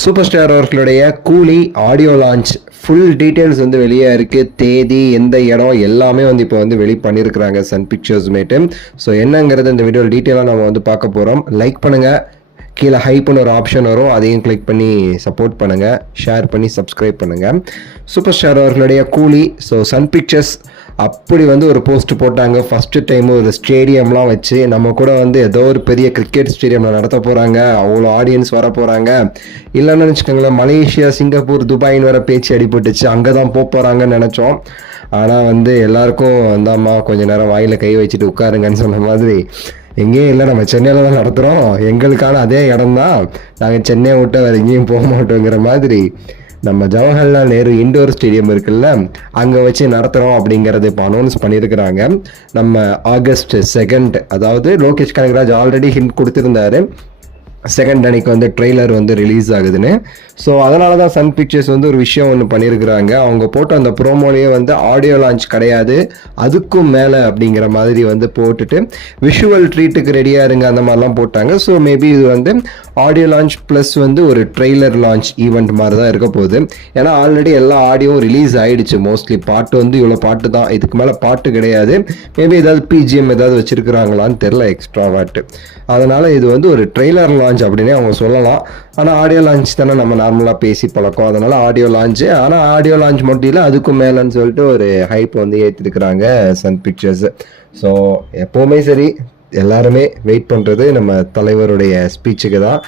Super star அவர்களுடைய கூலி audio launch full details வந்து வெளியே இருக்குது. தேதி, எந்த இடம் எல்லாமே வந்து இப்போ வந்து வெளியே பண்ணியிருக்கிறாங்க சன் பிக்சர்ஸ் மேட்டு. ஸோ என்னங்கிறது இந்த வீடியோ டீட்டெயிலாக நம்ம வந்து பார்க்க போகிறோம். லைக் பண்ணுங்கள், கீழே ஹைப்னு ஒரு ஆப்ஷன் வரும், அதையும் கிளிக் பண்ணி சப்போர்ட் பண்ணுங்கள், ஷேர் பண்ணி சப்ஸ்கிரைப் பண்ணுங்கள். சூப்பர் ஸ்டார் அவர்களுடைய கூலி. ஸோ சன் பிக்சர்ஸ் அப்படி வந்து ஒரு போஸ்ட் போட்டாங்க. ஃபஸ்ட்டு டைம் ஒரு ஸ்டேடியம்லாம் வச்சு நம்ம கூட வந்து ஏதோ ஒரு பெரிய கிரிக்கெட் ஸ்டேடியமில் நடத்த போகிறாங்க, அவ்வளோ ஆடியன்ஸ் வர போகிறாங்க. இல்லைன்னு வச்சுக்கோங்களேன், மலேசியா, சிங்கப்பூர், துபாயின்னு வர பேச்சு அடிபட்டுச்சு, அங்கே தான் போகிறாங்கன்னு நினச்சோம். ஆனால் வந்து எல்லாருக்கும் வந்தாம்மா கொஞ்ச நேரம் வாயில் கை வச்சுட்டு உட்காருங்கன்னு சொன்ன மாதிரி எங்கேயும் இல்லை, நம்ம சென்னையில் தான் நடத்துகிறோம், எங்களுக்கான அதே இடம் தான், நாங்கள் சென்னையை விட்டு வேறு எங்கேயும் போக மாட்டோங்கிற மாதிரி நம்ம ஜவஹர்லால் நேரு இண்டோர் ஸ்டேடியம் இருக்குல்ல, அங்கே வச்சு நடத்துகிறோம் அப்படிங்கிறது இப்போ அனௌன்ஸ் பண்ணியிருக்கிறாங்க. நம்ம ஆகஸ்ட் 2, அதாவது லோகேஷ் கனகராஜ் ஆல்ரெடி ஹிண்ட் கொடுத்துருந்தாரு, 2 அன்னைக்கு வந்து ட்ரெய்லர் வந்து ரிலீஸ் ஆகுதுன்னு. ஸோ அதனால தான் சன் பிக்சர்ஸ் வந்து ஒரு விஷயம் ஒன்று பண்ணியிருக்கிறாங்க. அவங்க போட்ட அந்த ப்ரோமோலேயே வந்து ஆடியோ லான்ச் கிடையாது, அதுக்கும் மேலே அப்படிங்கிற மாதிரி வந்து போட்டுட்டு விஷுவல் ட்ரீட்டுக்கு ரெடியாக இருங்க அந்த மாதிரிலாம் போட்டாங்க. ஸோ மேபி இது வந்து ஆடியோ லான்ச் ப்ளஸ் வந்து ஒரு ட்ரெய்லர் லான்ச் ஈவெண்ட் மாதிரி தான் இருக்க போகுது. ஏன்னா ஆல்ரெடி எல்லா ஆடியோவும் ரிலீஸ் ஆகிடுச்சு. மோஸ்ட்லி பாட்டு வந்து இவ்வளோ பாட்டு தான், இதுக்கு மேலே பாட்டு கிடையாது. மேபி ஏதாவது பிஜிஎம் ஏதாவது வச்சுருக்குறாங்களான்னு தெரில, எக்ஸ்ட்ரா பாட்டு. அதனால் இது வந்து ஒரு ட்ரெய்லர் லான்ச் அப்படின்னே அவங்க சொல்லலாம். ஆனால் ஆடியோ லான்ச் தானே நம்ம நார்மலாக பேசி பழக்கம், அதனால் ஆடியோ லான்ச்சு. ஆனால் ஆடியோ லான்ச் மட்டும் இல்லை, அதுக்கும் மேலேன்னு சொல்லிட்டு ஒரு ஹைப் வந்து ஏற்றிருக்கிறாங்க சன் பிக்சர்ஸ். ஸோ எப்போவுமே சரி, எல்லாருமே வெயிட் பண்ணுறது நம்ம தலைவருடைய ஸ்பீச்சுக்கு தான்.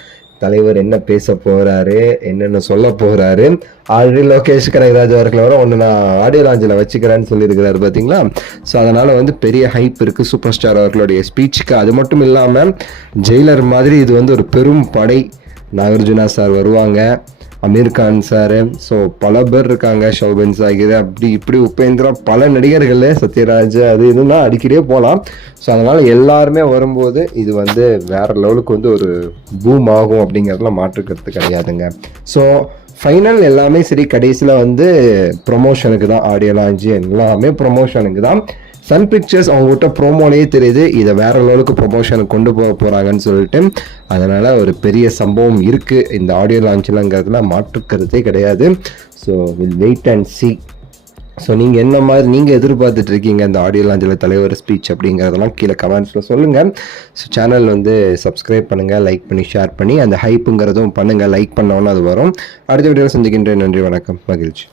தலைவர் என்ன பேச போகிறாரு, என்னென்ன சொல்ல போகிறாரு. ஆல்ரெடி லோகேஷ் கனகராஜ் அவர்களை வர ஒன்று நான் ஆடியோ லான்ச்சில் வச்சுக்கிறேன்னு சொல்லியிருக்கிறாரு பார்த்தீங்களா. ஸோ அதனால் வந்து பெரிய ஹைப் இருக்குது சூப்பர் ஸ்டார் அவர்களுடைய ஸ்பீச்சுக்கு. அது மட்டும் இல்லாமல் ஜெயிலர் மாதிரி இது வந்து ஒரு பெரும் படை. நாகார்ஜுனா சார் வருவாங்க, அமீர் கான் சார், ஸோ பல பேர் இருக்காங்க, ஷோபன் சாகிர், அப்படி இப்படி உபேந்திரா, பல நடிகர்கள், சத்யராஜ், அது இதுன்னா அடிக்கடியே போகலாம். ஸோ அதனால் எல்லாருமே வரும்போது இது வந்து வேறு லெவலுக்கு வந்து ஒரு பூம் ஆகும் அப்படிங்கிறதுலாம் மாற்றுக்கிறது கிடையாதுங்க. ஸோ ஃபைனல் எல்லாமே சரி, கடைசியில் வந்து ப்ரொமோஷனுக்கு தான், ஆடியோ லான்ச்சு எல்லாமே ப்ரொமோஷனுக்கு தான். சன் பிக்சர்ஸ் அவங்ககிட்ட ப்ரோமோலேயே தெரியுது இதை வேற லெவலுக்கு ப்ரொமோஷனுக்கு கொண்டு போக போகிறாங்கன்னு சொல்லிட்டு. அதனால் ஒரு பெரிய சம்பவம் இருக்குது இந்த ஆடியோ லான்ச்லங்கிறதுல மாற்றுக்கிறதே கிடையாது. So will wait and see. ஸோ நீங்கள் என்ன மாதிரி நீங்கள் எதிர்பார்த்துட்டு இருக்கீங்க இந்த ஆடியோ லான்ச்சில் தலைவர் ஸ்பீச் அப்படிங்கிறதெல்லாம் கீழே கமெண்ட்ஸில் சொல்லுங்கள். ஸோ சேனல் வந்து சப்ஸ்கிரைப் பண்ணுங்கள், லைக் பண்ணி ஷேர் பண்ணி அந்த ஹைப்புங்கிறதும் பண்ணுங்கள். லைக் பண்ணோன்னு அது வரும். அடுத்த வீடியோவில் சந்திக்கின்றேன். நன்றி, வணக்கம், மகிழ்ச்சி.